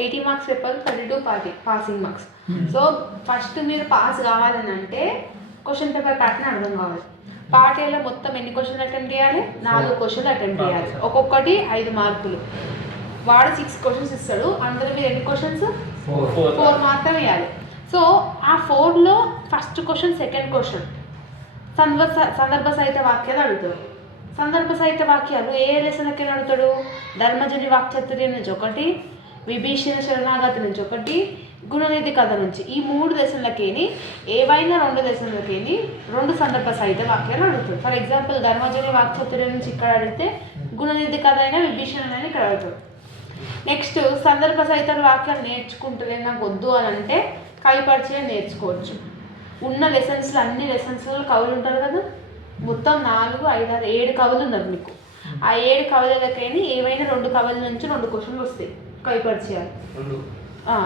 80 marks paper 32 passing marks. So first మీరు pass కావాలని అంటే క్వశ్చన్ పేపర్ ప్యాటర్న్ అర్థం కావాలి. పార్ట్ ఏలో మొత్తం ఎన్ని క్వశ్చన్లు అటెంప్ట్ చేయాలి? 4 క్వశ్చన్లు అటెంప్ట్ చేయాలి, ఒక్కొక్కటి 5 మార్కులు. వాడు 6 క్వశ్చన్స్ ఇస్తాడు, అందులో మీరు ఎన్ని క్వశ్చన్స్? 4 మాత్రమే వేయాలి. సో ఆ 4లో ఫస్ట్ క్వశ్చన్, సెకండ్ క్వశ్చన్ సందర్భ సహిత వాక్యాలు అడుగుతాడు. సందర్భ సహిత వాక్యాలు ఏ లెసన్కి అడుగుతాడు? ధర్మజుని వాక్చాతుర్యం నుంచి ఒకటి, విభీషణ శరణాగతి నుంచి ఒకటి, గుణనిధి కథ నుంచి. ఈ 3 లెసన్లకేని ఏవైనా 2 లెసన్లకేని 2 సందర్భ సహిత వాక్యాలు అడుగుతాడు. ఫర్ ఎగ్జాంపుల్ ధర్మజుని వాక్చాతుర్యం నుంచి ఇక్కడ అడిగితే, గుణనిధి కథ అయినా విభీషణ అయినా ఇక్కడ అడుగుతాడు. నెక్స్ట్ సందర్భ సహిత వాక్యాలు నేర్చుకుంటలే నాకు వద్దు అని అంటే కవి పరిచయం నేర్చుకోవచ్చు. ఉన్న లెసన్స్లో అన్ని లెసన్స్లో కవులు ఉంటారు కదా, మొత్తం 4, 5, 6, 7 కవులు ఉన్నారు మీకు. ఆ 7 కవులకైనా ఏవైనా 2 కవుల నుంచి 2 క్వశ్చన్లు వస్తాయి కవి పరిచయాలు.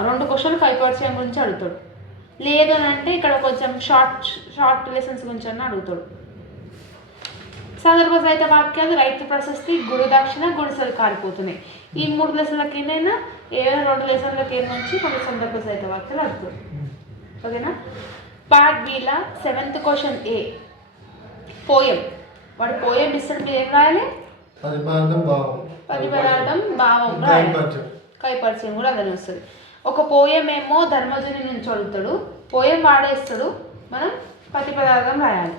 2 క్వశ్చన్లు కవి పరిచయం గురించి అడుగుతాడు. లేదు అని అంటే ఇక్కడ కొంచెం షార్ట్ లెసన్స్ గురించి అన్న అడుగుతాడు. సందర్భ సహిత వాక్యాలు రైతు ప్రశస్తి, గురు దక్షిణ, గుడిసెలు కారిపోతున్నాయి. ఈ 3 లెసన్లకైనా ఏదైనా 2 లెసన్లకి నుంచి 2 సందర్భ సహిత వాక్యాలు అడుగుతాడు. ఓకేనా? పార్ట్ బిలా 7th క్వశ్చన్ ఏ పోయం. వాడు పోయం ఇస్తాడు, మీరు ఏం రాయాలి? ప్రతిపదార్థం భావం రాయాలి. కవి పరిచయం కూడా అదని వస్తుంది. ఒక పోయం ఏమో ధర్మజుని నుంచి అడుగుతాడు, పోయం వాడేస్తాడు, మనం ప్రతిపదార్థం రాయాలి.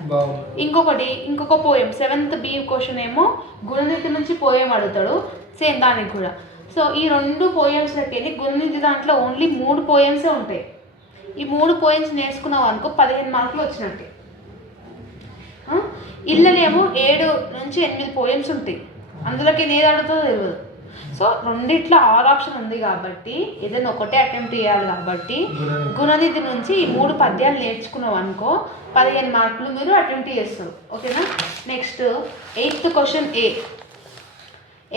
ఇంకొక పోయం 7th బి క్వశ్చన్ ఏమో గుణనిధి నుంచి పోయం అడుగుతాడు, సేమ్ దానికి కూడా. సో ఈ 2 పోయమ్స్లకి గుణనిధి దాంట్లో ఓన్లీ 3 పోయమ్సే ఉంటాయి. ఈ 3 పోయమ్స్ నేర్చుకున్నావు అనుకో 15 మార్కులు వచ్చినట్టే. ఇళ్ళనేమో 7 నుంచి 8 పోయమ్స్ ఉంటాయి, అందులోకి ఏది అడుగుతుందో తెలియదు. సో రెండిట్లో 6 ఆప్షన్ ఉంది కాబట్టి ఏదైనా ఒకటే అటెంప్ట్ చేయాలి. కాబట్టి గుణనిధి నుంచి ఈ 3 పద్యాలు నేర్చుకున్నావు అనుకో 15 మార్కులు మీరు అటెంప్ట్ చేస్తారు. ఓకేనా? Next 8th question A,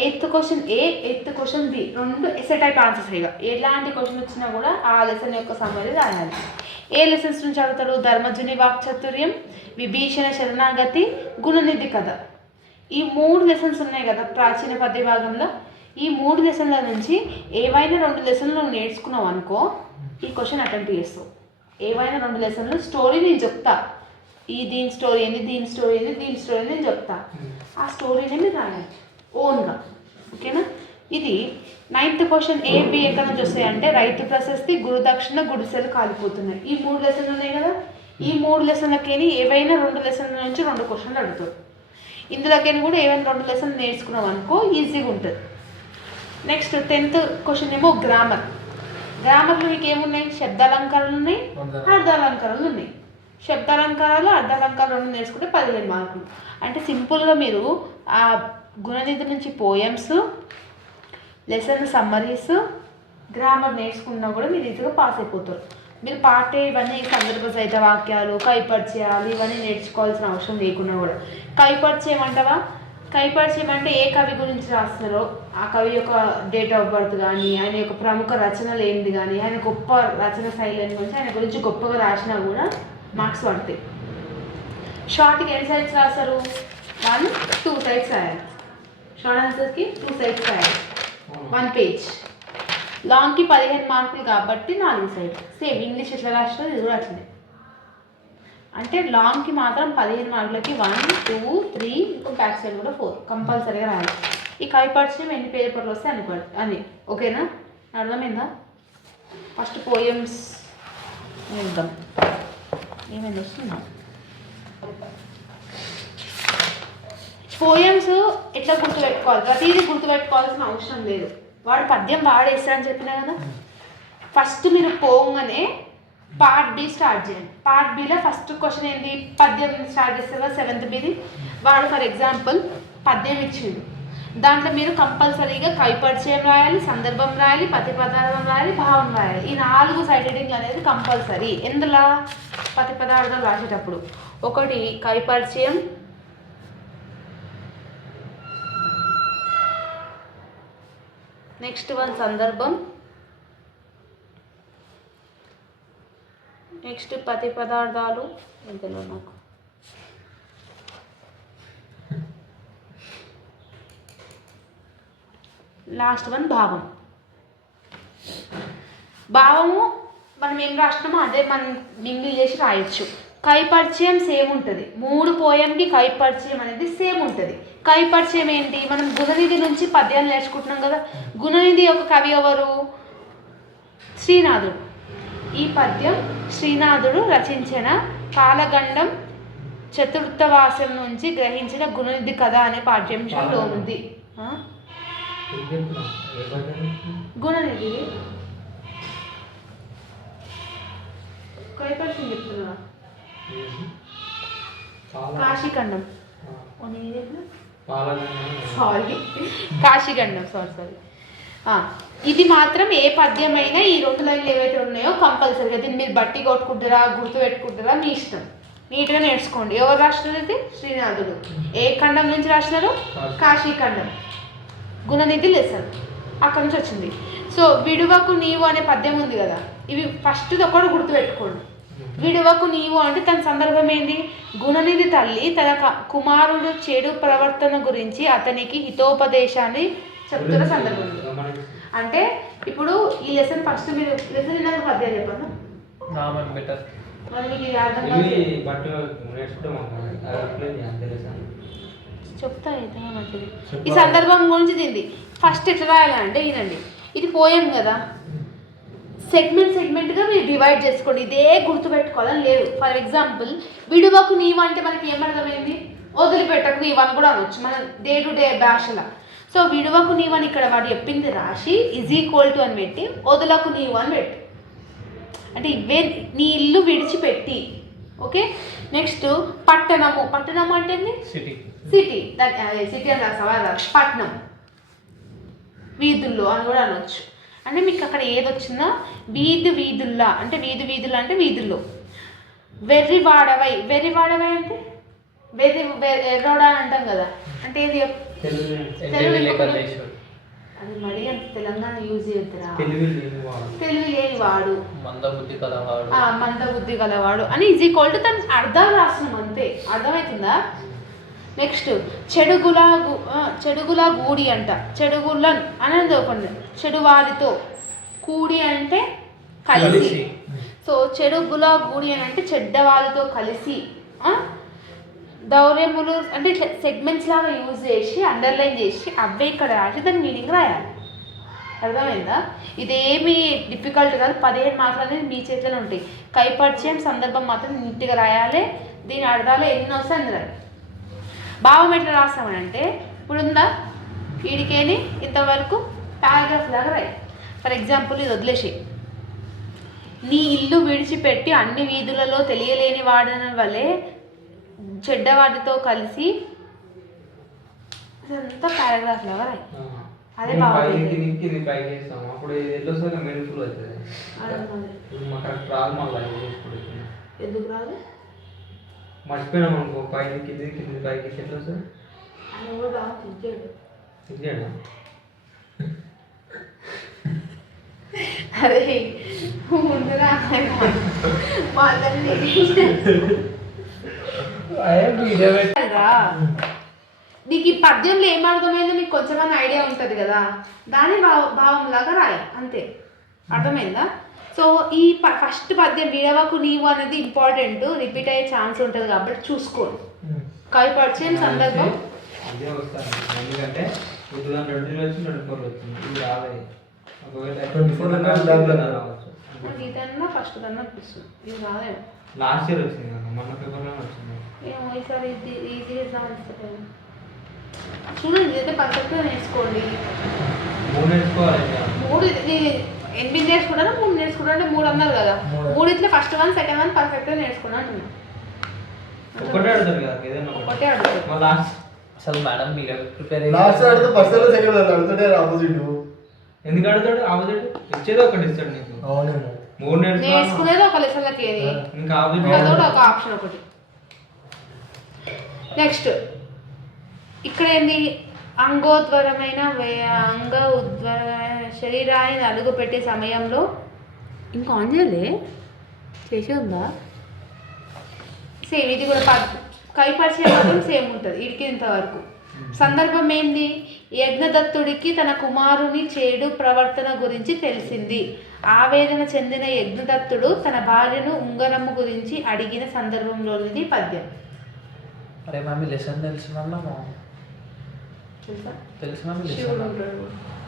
8th question A, 8th question B 2 SA type answers. ఇక ఎలాంటి క్వశ్చన్ వచ్చినా కూడా ఆ లెసన్ యొక్క సమ్మరీ రాయాలి. ఏ లెసన్స్ నుంచి అడుగుతాడు? ధర్మజుని వాక్చాతుర్యం, విభీషణ శరణాగతి, గుణనిధి కథ. ఈ 3 లెసన్స్ ఉన్నాయి కదా ప్రాచీన పద్య భాగంలో. ఈ 3 లెసన్ల నుంచి ఏవైనా 2 లెసన్లు నువ్వు నేర్చుకున్నావు అనుకో ఈ క్వశ్చన్ అటెంప్ట్ చేస్తావు. ఏవైనా 2 లెసన్లు స్టోరీ నేను చెప్తా, దీని స్టోరీ ఏంది, దీని స్టోరీ ఏంది, దీని స్టోరీ నేను చెప్తా, ఆ స్టోరీని మీరు రాయాలి ఓన్గా. ఓకేనా? ఇది 9th క్వశ్చన్ ఏ, బి ఎక్కడ నుంచి వస్తాయి అంటే రైతు ప్రశస్తి, గురు దక్షిణ, గుడిసెలు కాలిపోతున్నాయి. ఈ 3 లెసన్లు ఉన్నాయి కదా, ఈ 3 లెసన్లకి ఏవైనా 2 లెసన్ల నుంచి 2 క్వశ్చన్లు అడుగుతాడు. ఇందులోకి కూడా ఏవైనా 2 లెసన్లు నేర్చుకున్నావు అనుకో ఈజీగా ఉంటుంది. నెక్స్ట్ 10th క్వశ్చన్ ఏమో గ్రామర్. గ్రామర్లో మీకు ఏమున్నాయి? శబ్దాలంకారాలు ఉన్నాయి, అర్ధాలంకారాలు ఉన్నాయి. శబ్దాలంకారాలు, అర్ధాలంకారాలు నేర్చుకుంటే 15 మార్కులు. అంటే సింపుల్గా మీరు ఆ గుణనిధి నుంచి పోయమ్స్, లెసన్ సమ్మరీస్, గ్రామర్ నేర్చుకున్నా కూడా మీరు ఈజీగా పాస్ అయిపోతారు. మీరు పాటే ఇవన్నీ సందర్భ సహిత వాక్యాలు, కవి పరిచయాలు ఇవన్నీ నేర్చుకోవాల్సిన అవసరం లేకున్నా కూడా. కవి పరిచయం అంటావా? కవి పరిచయం అంటే ఏ కవి గురించి రాస్తున్నారో ఆ కవి యొక్క డేట్ ఆఫ్ బర్త్ కానీ, ఆయన యొక్క ప్రముఖ రచనలు ఏంటి కానీ, ఆయన గొప్ప రచన శైలి గురించి, ఆయన గురించి గొప్పగా రాసినా కూడా మార్క్స్ పడతాయి. షార్ట్కి ఎన్ని సైడ్స్ రాస్తారు? 1, 2 సైడ్స్ రాయాలి. షార్ట్ ఆన్సర్కి 2 సైడ్స్ రాయాలి, 1 పేజ్. లాంగ్కి 15 మార్కులు కాబట్టి 4 సైడ్స్. సేమ్ ఇంగ్లీష్ ఎట్లా రాసినా ఇది కూడా అట్లనే. అంటే లాంగ్కి మాత్రం 15 మార్కులకి 1, 2, 3 ఇంకో బ్యాక్ సైడ్ కూడా 4 కంపల్సరీగా రాయాలి. ఈ కవి పరిచయం ఎన్ని పేపర్లు వస్తాయి అని. ఓకేనా? అర్థమైందా? ఫస్ట్ పోయమ్స్ వేద్దాం. ఏమైంది వస్తుందా? పోయమ్స్ ఎట్లా గుర్తుపెట్టుకోవాలి? ప్రతిదీ గుర్తుపెట్టుకోవాల్సిన అవసరం లేదు. వాడు పద్యం వాడేస్తారని చెప్పినా కదా. ఫస్ట్ మీరు పోగానే పార్ట్ బి స్టార్ట్ చేయండి. పార్ట్ బిలో ఫస్ట్ క్వశ్చన్ ఏంటి? పద్యం స్టార్ట్ చేస్తారు కదా 7th బిది. వాడు ఫర్ ఎగ్జాంపుల్ పద్యం ఇచ్చిండు, దాంట్లో మీరు కంపల్సరీగా కవి పరిచయం రాయాలి, సందర్భం రాయాలి, ప్రతిపదార్థం రాయాలి, భావం రాయాలి. ఈ 4 సైడ్ హెడ్డింగ్ అనేది కంపల్సరీ. ఎందులో? ప్రతిపదార్థం రాసేటప్పుడు ఒకటి కవి పరిచయం, నెక్స్ట్ 1 సందర్భం, నెక్స్ట్ ప్రతిపదార్థాలు, ఇందులో నాకు లాస్ట్ 1 భావం. భావము మనం ఏం రాసినామో అదే మనం మింగిల్ చేసి రాయొచ్చు. కైపరిచయం సేమ్ ఉంటుంది, 3 పోయంకి కైపరిచయం అనేది సేమ్ ఉంటుంది. కైపరిచయం ఏంటి, మనం గుణనిధి నుంచి పద్యాలు నేర్చుకుంటున్నాం కదా. గుణనిధి యొక్క కవి ఎవరు, శ్రీనాథుడు. ఈ పద్యం శ్రీనాథుడు రచించిన కాలగండం చతుర్థవాసం నుంచి గ్రహించిన గుణనిధి కథ అనే పాఠ్యాంశంలో ఉంది. గుణనిధి కైపరిచయం చెప్తున్నా, కాశీఖండం కాశీఖండం సారీ. ఇది మాత్రం ఏ పద్యమైనా ఈ 2 లైన్లు ఏవైతే ఉన్నాయో కంపల్సరీగా దీన్ని మీరు బట్టి కొట్టుకుంటారా గుర్తు పెట్టుకుంటారా మీ ఇష్టం, నీట్గా నేర్చుకోండి. ఎవరు రాసినారు ఇది, శ్రీనాథుడు. ఏ ఖండం నుంచి రాసినారు, కాశీఖండం. గుణనిధి లెసన్ అక్కడ నుంచి వచ్చింది. సో విడువకు నీవు అనే పద్యం ఉంది కదా, ఇవి ఫస్ట్ ఒకటి గుర్తుపెట్టుకోండి. విడువకు నీవు అంటే తన సందర్భం ఏంటి, గుణనిధి తల్లి తన కుమారుడు చెడు ప్రవర్తన గురించి అతనికి హితోపదేశాన్ని చెప్తున్న సందర్భం. అంటే ఇప్పుడు ఈ లెసన్ ఫస్ట్ మీరు లెసన్ విన్నాక పద్యాలు చెప్పండి. చెప్తా మంచిది. ఈ సందర్భం గురించి దీన్ని ఫస్ట్ ఎట్లా రాయాలంటే వినండి, ఇది పోయం కదా, సెగ్మెంట్గా మీరు డివైడ్ చేసుకోండి. ఇదే గుర్తుపెట్టుకోవాలని లేదు. ఫర్ ఎగ్జాంపుల్ విడువకు నీవు అంటే మనకి ఏమర్థమైంది, వదిలిపెట్టకు నీవు అని కూడా అనొచ్చు మన డే టు డే భాషలో. సో విడువకు నీవు అని ఇక్కడ వాడు చెప్పింది రాసి = అని పెట్టి వదులకు నీవు అని పెట్టి, అంటే ఇవే నీ ఇల్లు విడిచిపెట్టి. ఓకే, నెక్స్ట్ పట్టణము. పట్టణము అంటే సిటీ సిటీ అని రాసావా, పట్టణం వీధుల్లో అని కూడా అనొచ్చు. అంటే మీకు అక్కడ ఏది వచ్చిందో వీధుల్లా అంటే వీధుల్లా అంటే వీధుల్లో. వెర్రివాడవై అంటే ఎర్రోడా అని అంటాం కదా, అంటే ఏది అది మరి అంత తెలంగాణ యూజ్ చేద్దారా, తెలివి లేని వాడు, మందబుద్ధి గలవాడు అని = తన అర్థం రాస్తున్నాం అంతే. అర్థమవుతుందా? నెక్స్ట్ చెడుగులా గూడి అంట, చెడుగులన్ అనేది ఒకటి, చెడువారితో కూడి అంటే కలిసి. సో చెడుగులా గూడి అని అంటే చెడ్డవాళ్ళతో కలిసి. దౌర్యములు అంటే ఇట్లా సెగ్మెంట్స్ లాగా యూజ్ చేసి అండర్లైన్ చేసి అవే ఇక్కడ రాసి దాని మీనింగ్ రాయాలి. అర్థమైందా? ఇదేమి డిఫికల్ట్ కాదు. 15 మార్కులు అనేది మీ చేతిలో ఉంటాయి. కైపరిచయం సందర్భం మాత్రం నీట్గా రాయాలి. దీని అర్థాలు ఎన్ని వస్తాయి అన్ని రాయాలి. భావం ఎట్లా రాస్తామనంటే ఇప్పుడు ఉందా వీడికేని ఇంతవరకు పారాగ్రాఫ్ లాగా రాయి. ఫర్ ఎగ్జాంపుల్ ఇది వదిలేసి, నీ ఇల్లు విడిచిపెట్టి అన్ని వీధులలో తెలియలేని వాడన వలె చెడ్డవాడితో కలిసి ఇదంతా పారాగ్రాఫ్ లాగా రాయి. అదే భావం. ఎందుకు రాదు మర్చిపోయినాం అనుకో, పైకి కింది పైకి ఎట్లా సార్ అదే ముందుగా నీకు ఈ పద్యంలో ఏం అర్థమైందో నీకు కొంచెం ఐడియా ఉంటుంది కదా, దాని భావం లాగా రాయి అంతే. అర్థమైందా? సో ఈ ఫస్ట్ పద్యం విడవకు నీవు అనేది ఇంపార్టెంట్, రిపీట్ అయ్యే ఛాన్స్ ఉంటుంది కాబట్టి చూసుకోండి. కైపరిచయం సందర్భం ఎందుకంటే ఇదన్నా ఫస్ట్ కన్నా అనిపిస్తుంది, ఇది రాదేమో. లాస్ట్ ఇయర్ వచ్చింది కదా, మొన్న పేపర్లో వచ్చింది. ఏమో ఈసారి ఇది ఈజీ ఎగ్జామ్ అనిపిస్తుంది. చూడండి అయితే పర్ఫెక్ట్గా నేర్చుకోండి. 3 నేర్చుకోవాలి. 8 నేర్చుకున్నాను, 3 నేర్చుకున్నాను అంటే 3 అన్నారు కదా. 3 ఇట్లా ఫస్ట్ 1 సెకండ్ 1 పర్ఫెక్ట్గా నేర్చుకున్నా అంటున్నాను. ఒకటే అడుగుతారు కదా, ఏదైనా ఒకటే అడుగుతారు. లాస్ట్ అసలు మేడం మీరు ప్రిపేర్ లాస్ట్ అడుగుతా ఫస్ట్ సెకండ్ అడుగుతుంటే ఆపోజిట్. ఎందుకు అడుగుతాడు? ఆపోజిట్ ఇచ్చేది ఒకటి ఇస్తాడు నీకు. అవునండి, 3 నేర్చుకునేది ఒక లెసన్లకి ఏది ఇంకా ఆపోజిట్ ఒక ఆప్షన్ ఒకటి. నెక్స్ట్ ఇక్కడ ఏంది, అంగోద్వరమైన అంగ ఉద్వర శరీరాన్ని నలుగు పెట్టే సమయంలో ఇంకా ఆన్ చేయలే చేసే ఉందా సేమ్. ఇది కూడా కైపరిచయం మాత్రం సేమ్ ఉంటుంది ఇడికి ఇంతవరకు. సందర్భం ఏంది? యజ్ఞదత్తుడికి తన కుమారుని చెడు ప్రవర్తన గురించి తెలిసింది. ఆవేదన చెందిన యజ్ఞదత్తుడు తన భార్యను ఉంగరము గురించి అడిగిన సందర్భంలోనిది పద్యం. అరే మమ్మీ లెసన్ తెలుసుకున్నాము. తెలుసా? తెలుసు మమ్మీ శివుడు లెసన్. ఉంటాడు.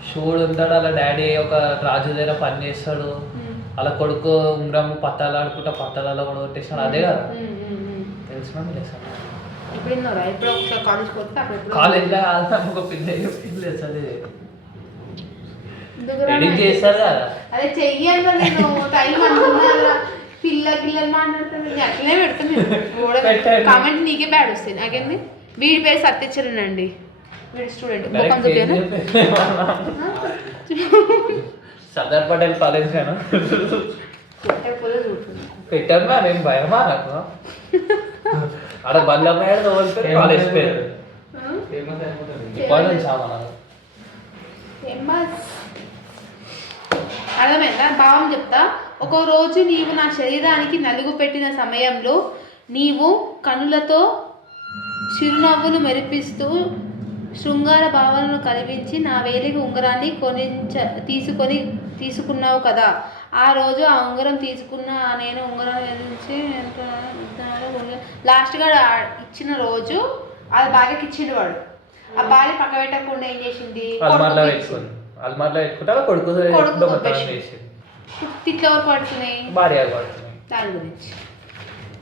శివుడు ఉంటాడు, అలా డాడీ ఒక రాజు దగ్గర పని చేస్తాడు, అలా కొడుకు ఉంగరం పత్తాలు ఆడుకుంటా పత్తాలలో కూడా కొట్టేసాడు, అదే కదా తెలుసు మమ్మీ లెసన్. ఇప్పుడు విన్నారా? ఇప్పుడు ఒకసారి కాలేజ్కి వస్తే అప్పుడు కాలేజ్లో ఒక పిల్ల అది ఎడిట్ చేస్తారు కదా. అదే చెయ్యాలి నేను టైం అనుకున్నా. పిల్లలు మాట్లాడుతుంది అట్లనే పెడుతున్నాను. కామెంట్ నీకే బ్యాడ్ వస్తాయి. నాకేంది? వీడి పేరు సత్యచరణ్ అండి, వీడి స్టూడెంట్. సర్దార్ పటేల్ కాలేజ్ కాను పెట్టాను నా నేను భయమా నాకు అక్కడ బండ్లమ్మాయి కాలేజ్ పేరు అర్థమైందా? భావం చెప్తా. ఒక రోజు నీవు నా శరీరానికి నలుగు పెట్టిన సమయంలో నీవు కనులతో చిరునవ్వులు మెరిపిస్తూ శృంగార భావనను కలిగించి నా వేలికి ఉంగరాన్ని తీసుకున్నావు కదా. ఆ రోజు ఆ ఉంగరం తీసుకున్న నేను ఉంగరాన్ని గురించి లాస్ట్గా ఇచ్చిన రోజు అది భార్యకి ఇచ్చిండు వాడు. ఆ భార్య పక్క పెట్టకుండా ఏం చేసింది? తిట్లు ఎవరు పడుతున్నాయి? దాని గురించి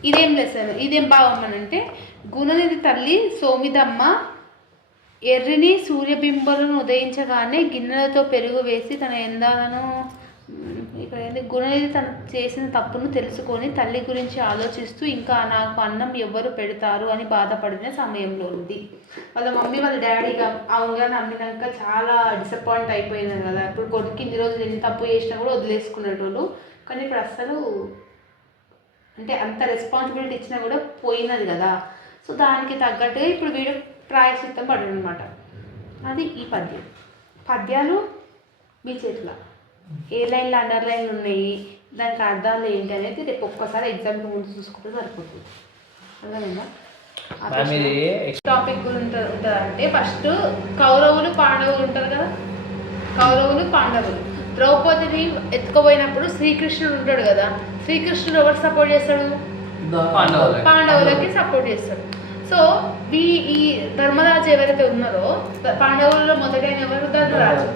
ఇదేం లెసన్, ఇదేం భావం అని అంటే, గుణనిధి తల్లి సోమిదమ్మ ఎర్రిని సూర్యబింబాలను ఉదయించగానే గిన్నెలతో పెరుగు వేసి తన ఎందాలను ఇక్కడ ఏంటి, గుణనిధి తను చేసిన తప్పును తెలుసుకొని తల్లి గురించి ఆలోచిస్తూ ఇంకా నాకు అన్నం ఎవరు పెడతారు అని బాధపడిన సమయంలో ఉంది. వాళ్ళ మమ్మీ వాళ్ళ డాడీగా ఆ ఉంగరాన్ని అమ్మినాక చాలా డిసప్పాయింట్ అయిపోయింది కదా. ఇప్పుడు కొడుకు ఇన్ని రోజులు ఎన్ని తప్పు చేసినా కూడా వదిలేసుకునేటోళ్ళు, కానీ ఇప్పుడు అస్సలు అంటే అంత రెస్పాన్సిబిలిటీ ఇచ్చినా కూడా పోయినది కదా. సో దానికి తగ్గట్టుగా ఇప్పుడు వీడు ప్రాయశ్చిత్తం పడడం అనమాట. అది ఈ పద్యం. పద్యాలు మీ చేతిలో ఏ లైన్లు అండర్ లైన్లు ఉన్నాయి, దానికి అర్థాలు ఏంటి అనేది రేపు ఒక్కసారి ఎగ్జామ్కి ముందు చూసుకుంటే సరిపోతుంది. అర్థమైందా? టాపిక్ గురించి ఉంటుందంటే ఫస్ట్ కౌరవులు పాండవులు ఉంటారు కదా. కౌరవులు పాండవులు ద్రౌపదిని ఎత్తుకుపోయినప్పుడు శ్రీకృష్ణుడు ఉంటాడు కదా. శ్రీకృష్ణుడు ఎవరు సపోర్ట్ చేస్తాడు? పాండవులకి సపోర్ట్ చేస్తాడు. సో ఈ ధర్మరాజు ఎవరైతే ఉన్నారో, పాండవులలో మొదటైన ఎవరు? ధర్మరాజు.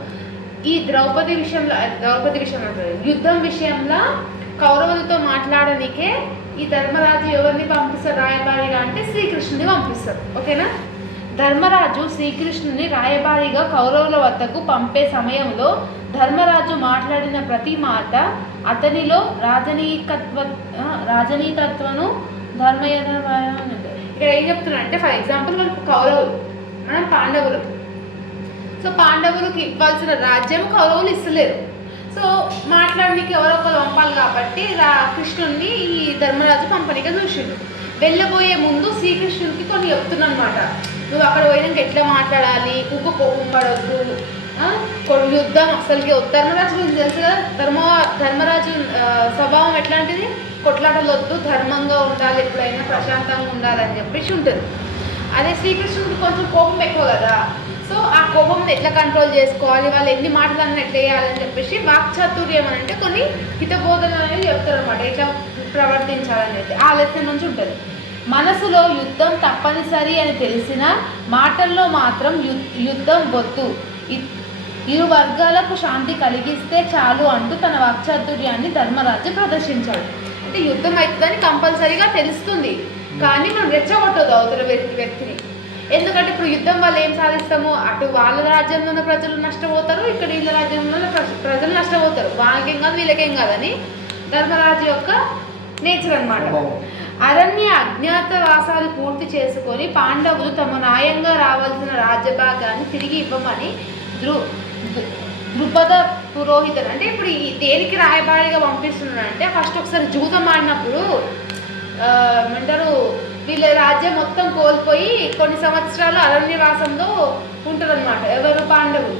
ఈ ద్రౌపది విషయంలో అంటారు, యుద్ధం విషయంలో కౌరవులతో మాట్లాడడానికే ఈ ధర్మరాజు ఎవరిని పంపిస్తారు రాయబారిగా అంటే శ్రీకృష్ణుని పంపిస్తారు. ఓకేనా? ధర్మరాజు శ్రీకృష్ణుని రాయబారిగా కౌరవుల వద్దకు పంపే సమయంలో ధర్మరాజు మాట్లాడిన ప్రతి మాట అతనిలో రాజనీతత్వను ఇక్కడ ఏం చెప్తున్నా అంటే, ఫర్ ఎగ్జాంపుల్ వాళ్ళు కౌరవులు, మనం పాండవులు. సో పాండవులకు ఇవ్వాల్సిన రాజ్యం కౌరవులు ఇస్తలేరు. సో మాట్లాడడానికి ఎవరో ఒకరు పంపాలి కాబట్టి కృష్ణుడిని ఈ ధర్మరాజు పంపనిగా చూసిండు. వెళ్ళబోయే ముందు శ్రీకృష్ణుడికి కొన్ని చెప్తున్నాను అనమాట. నువ్వు అక్కడ పోయినాక ఎట్లా మాట్లాడాలి, ఉప్పు కోపం పడవద్దు, యుద్ధం అసలుకి వద్దు. ధర్మరాజు గురించి తెలుసు కదా. ధర్మరాజు స్వభావం ఎట్లాంటిది? కొట్లాటలు వద్దు, ధర్మంగా ఉండాలి, ఎప్పుడైనా ప్రశాంతంగా ఉండాలని చెప్పేసి ఉంటుంది. అదే శ్రీకృష్ణుడికి కొంచెం కోపం ఎక్కువ కదా. సో ఆ కోపం ఎట్లా కంట్రోల్ చేసుకోవాలి, వాళ్ళు ఎన్ని మాటలన్నీ ఎట్లా వేయాలని చెప్పేసి వాక్చాతుర్యం అని అంటే కొన్ని హితబోధన అనేది చెప్తారు అనమాట, ఎట్లా ప్రవర్తించాలనేది ఆ లెసన్ నుంచి ఉంటుంది. మనసులో యుద్ధం తప్పనిసరి అని తెలిసిన మాటల్లో మాత్రం యుద్ధం వద్దు, ఇరు వర్గాలకు శాంతి కలిగిస్తే చాలు అంటూ తన వాక్చాతుర్యాన్ని ధర్మరాజు ప్రదర్శించాడు. అంటే యుద్ధం అవుతుందని కంపల్సరీగా తెలుస్తుంది, కానీ మనం రెచ్చగొట్టదు అవతల వ్యక్తిని. ఎందుకంటే ఇప్పుడు యుద్ధం వల్ల ఏం సాధిస్తాము? అటు వాళ్ళ రాజ్యంలో ఉన్న ప్రజలు నష్టపోతారు, ఇక్కడ వీళ్ళ రాజ్యంలో ఉన్న ప్రజలు నష్టపోతారు. వాళ్ళకేం కాదు వీళ్ళకేం కాదని ధర్మరాజు యొక్క నేచర్ అనమాట. అరణ్య అజ్ఞాతవాసాలు పూర్తి చేసుకొని పాండవులు తమ న్యాయంగా రావాల్సిన రాజ్యభాగాన్ని తిరిగి ఇవ్వమని ద్రుపద పురోహితుడు అంటే ఇప్పుడు దేనికి రాయబారిగా పంపిస్తున్నాడు అంటే, ఫస్ట్ ఒకసారి జూదం ఆడినప్పుడు ఏమంటారు, వీళ్ళ రాజ్యం మొత్తం కోల్పోయి కొన్ని సంవత్సరాలు అరణ్యవాసంలో ఉంటారనమాట. ఎవరు? పాండవులు.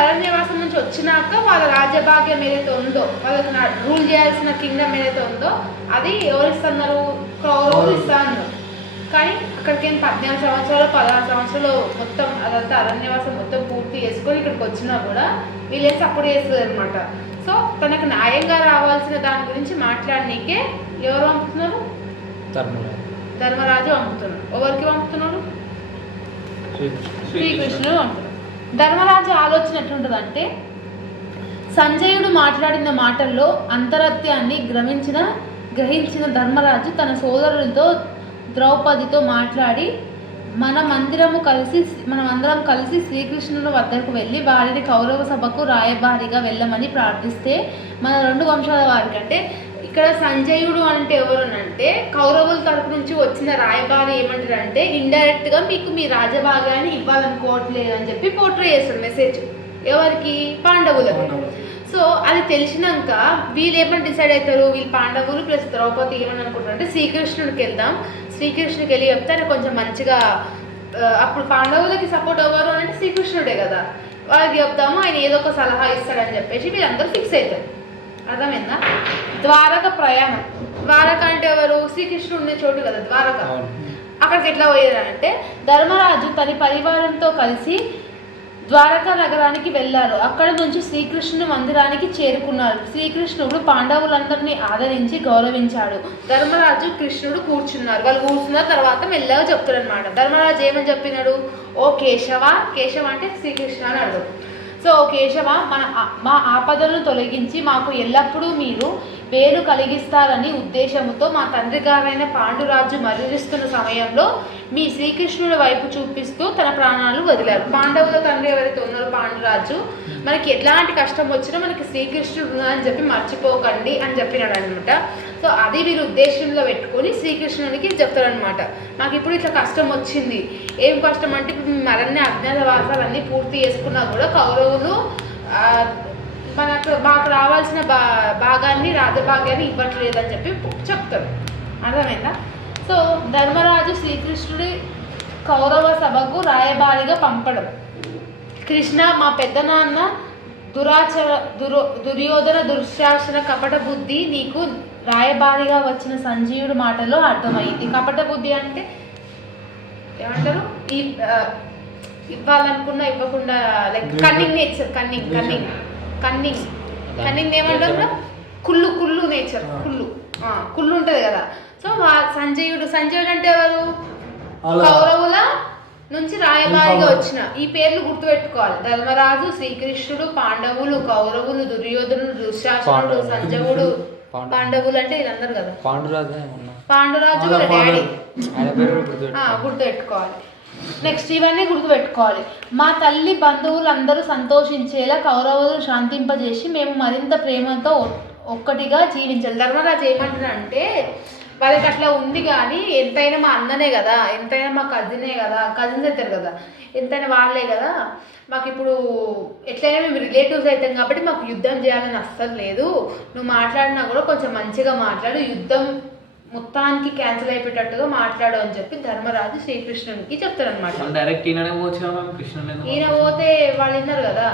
అరణ్యవాసం నుంచి వచ్చినాక వాళ్ళ రాజ్యభాగ్యం ఏదైతే ఉందో, వాళ్ళకి రూల్ చేయాల్సిన కింగ్డమ్ ఏదైతే ఉందో అది ఎవరు ఇస్తున్నారు? కౌరవులు ఇస్తా అన్నారు. కానీ అక్కడికి 14 సంవత్సరాలు 16 సంవత్సరాలు మొత్తం అదంతా అరణ్యవాసం మొత్తం పూర్తి చేసుకొని ఇక్కడికి వచ్చినా కూడా వీళ్ళేం సపోర్ట్ చేస్తుంది అనమాట. సో తనకు న్యాయంగా రావాల్సిన దాని గురించి మాట్లాడనీకే ఎవరు పంపుతున్నారు? ధర్మరాజు పంపుతున్నారు. ఎవరికి పంపుతున్నారు? శ్రీకృష్ణుడు పంపుతున్నారు. ధర్మరాజు ఆలోచన ఎట్లుంటుందంటే, సంజయుడు మాట్లాడిన మాటల్లో అంతరత్యాన్ని గ్రహించిన ధర్మరాజు తన సోదరుడితో ద్రౌపదితో మాట్లాడి మనమందరం కలిసి శ్రీకృష్ణుని వద్దకు వెళ్ళి వారిని కౌరవ సభకు రాయబారిగా వెళ్ళమని ప్రార్థిస్తే మన 2 వంశాల వారికి, అంటే ఇక్కడ సంజయుడు అంటే ఎవరునంటే కౌరవుల తరపు నుంచి వచ్చిన రాయబారి ఏమంటారంటే ఇండైరెక్ట్గా మీకు మీ రాజభాగాన్ని ఇవ్వాలనుకోవట్లేదు అని చెప్పి పోర్ట్రే చేస్తారు మెసేజ్. ఎవరికి? పాండవులకు. సో అది తెలిసినాక వీళ్ళు ఏమని డిసైడ్ అవుతారు, వీళ్ళు పాండవులు ప్లస్ ద్రౌపది ఏమని అనుకుంటారు అంటే శ్రీకృష్ణుడికి వెళ్ళి చెప్తే ఆయన కొంచెం మంచిగా, అప్పుడు పాండవులకి సపోర్ట్ అవ్వరు అంటే శ్రీకృష్ణుడే కదా, వాళ్ళకి చెప్తాము ఆయన ఏదో ఒక సలహా ఇస్తాడని చెప్పేసి వీళ్ళందరూ ఫిక్స్ అవుతారు. అర్థమైందా? ద్వారక ప్రయాణం. ద్వారక అంటే ఎవరు? శ్రీకృష్ణుడు ఉండే చోటు కదా ద్వారక. అక్కడికి ఎట్లా పోయారంటే ధర్మరాజు తన పరివారంతో కలిసి ద్వారకా నగరానికి వెళ్ళారు. అక్కడ నుంచి శ్రీకృష్ణుని మందిరానికి చేరుకున్నారు. శ్రీకృష్ణుడు పాండవులందరినీ ఆదరించి గౌరవించాడు. ధర్మరాజు కృష్ణుడు కూర్చున్నారు. వాళ్ళు కూర్చున్న తర్వాత మెల్లగా చెప్తారు అనమాట. ధర్మరాజు ఏమని చెప్పినాడు? ఓ కేశవ, కేశవ అంటే శ్రీకృష్ణ అని అడుగు. సో కేశవ, మా ఆపదలను తొలగించి మాకు ఎల్లప్పుడూ మీరు వేలు కలిగిస్తారని ఉద్దేశంతో మా తండ్రి గారైన పాండురాజు మరణిస్తున్న సమయంలో మీ శ్రీకృష్ణుడి వైపు చూపిస్తూ తన ప్రాణాలు వదిలారు. పాండవుల తండ్రి ఎవరైతే ఉన్నారో పాండురాజు, మనకి ఎలాంటి కష్టం వచ్చినా మనకి శ్రీకృష్ణుడు ఉన్నారని చెప్పి మర్చిపోకండి అని చెప్పినాడు అనమాట. సో అది వీరు ఉద్దేశంలో పెట్టుకొని శ్రీకృష్ణునికి చెప్తారనమాట. మాకు ఇప్పుడు ఇట్లా కష్టం వచ్చింది. ఏం కష్టం అంటే ఇప్పుడు మరన్ని అజ్ఞాతవాసాలన్నీ పూర్తి చేసుకున్నా కూడా కౌరవులు మాకు రావాల్సిన భాగాన్ని రాజభాగ్యాన్ని ఇవ్వట్లేదు అని చెప్పి చెప్తారు. అర్థమైందా? సో ధర్మరాజు శ్రీకృష్ణుడి కౌరవ సభకు రాయబారిగా పంపడం. కృష్ణ, మా పెద్దనాన్న దుర్యోధన దుశ్శాసన కపట బుద్ధి నీకు రాయబారిగా వచ్చిన సంజీవుడి మాటలో అర్థమైంది. కపట బుద్ధి అంటే ఏమంటారు? ఇవ్వాలనుకున్నా ఇవ్వకుండా, లైక్ కన్నింగ్ నేచర్. కన్నింగ్ ఏమంటారు? కుళ్ళు నేచర్. కుళ్ళు ఉంటుంది కదా. సో సంజయుడు అంటే ఎవరు? కౌరవుల నుంచి రాయబారిగా వచ్చిన. ఈ పేర్లు గుర్తుపెట్టుకోవాలి. ధర్మరాజు, శ్రీకృష్ణుడు, పాండవులు, కౌరవులు, దుర్యోధనుడు, దుశ్శాసనుడు, సంజయుడు. పాండవులు అంటే వీళ్ళందరూ కదా. పాండురాజు వాళ్ళ డాడీ. గుర్తుపెట్టుకోవాలి. నెక్స్ట్ ఇవన్నీ గుర్తుపెట్టుకోవాలి. మా తల్లి బంధువులందరూ సంతోషించేలా కౌరవులు శాంతింపజేసి మేము మరింత ప్రేమతో ఒక్కటిగా జీవించాలి. ధర్మరాజు ఏమంటారంటే, వాళ్ళకి అట్లా ఉంది కానీ ఎంతైనా మా అన్ననే కదా, ఎంతైనా మా కజిన్స్ అవుతారు కదా, ఎంతైనా వాళ్ళే కదా, మాకు ఇప్పుడు ఎట్లయినా మేము రిలేటివ్స్ అవుతాం కాబట్టి మాకు యుద్ధం చేయాలని అస్సలు లేదు. నువ్వు మాట్లాడినా కూడా కొంచెం మంచిగా మాట్లాడు, యుద్ధం మొత్తానికి క్యాన్సిల్ అయిపోయేటట్టుగా మాట్లాడు అని చెప్పి ధర్మరాజు శ్రీకృష్ణునికి చెప్తారనమాట. ఈయన పోతే వాళ్ళు విన్నారు కదా,